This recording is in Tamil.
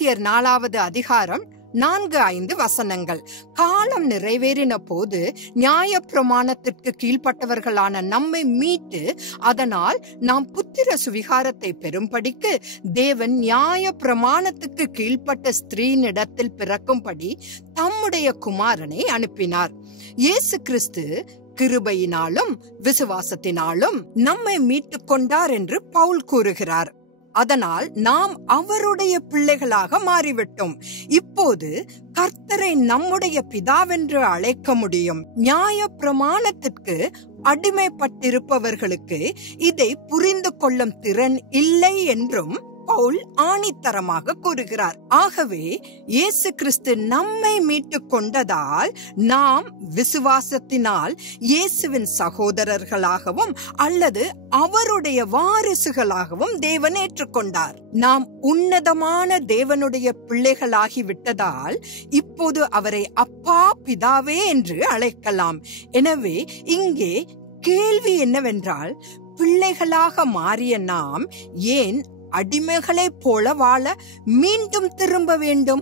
கலாத்தியர் 4வது அதிகாரம் 4-5 வசனங்கள். காலம் நிறைவேறின போது நியாயப்பிரமாணத்திற்கு கீழ்ப்பட்டவர்களான நம்மை மீட்டு அதனால் நாம் புத்திர சுவிகாரத்தை பெறும்படிக்கு தேவன் நியாய பிரமாணத்துக்கு கீழ்ப்பட்ட ஸ்திரீனிடத்தில் பிறக்கும்படி தம்முடைய குமாரனை அனுப்பினார். இயேசு கிறிஸ்து கிருபையினாலும் விசுவாசத்தினாலும் நம்மை மீட்டுக் கொண்டார் என்று பவுல் கூறுகிறார். அதனால் நாம் அவருடைய பிள்ளைகளாக மாறிவிட்டோம். இப்போது கர்த்தரை நம்முடைய பிதாவென்று அழைக்க முடியும். நியாய பிரமாணத்திற்கு அடிமைப்பட்டிருப்பவர்களுக்கு இதை புரிந்து கொள்ளும் திறன் இல்லை என்றும் பவுல் ஆணித்தரமாக கூறுகிறார். ஆகவே இயேசு கிறிஸ்து நம்மை மீட்டுக் கொண்டதால் நாம் விசுவாசத்தினால் இயேசுவின் சகோதரர்களாகவும் அல்லது அவருடைய வாரிசுகளாகவும் தேவன் ஏற்றுக்கொண்டார். நாம் உன்னதமான தேவனுடைய பிள்ளைகளாகி விட்டதால் இப்போது அவரை அப்பா பிதாவே என்று அழைக்கலாம். எனவே இங்கே கேள்வி என்னவென்றால், பிள்ளைகளாக மாறிய நாம் ஏன் அடிமைகளைப் போல வாழ மீண்டும் திரும்ப வேண்டும்?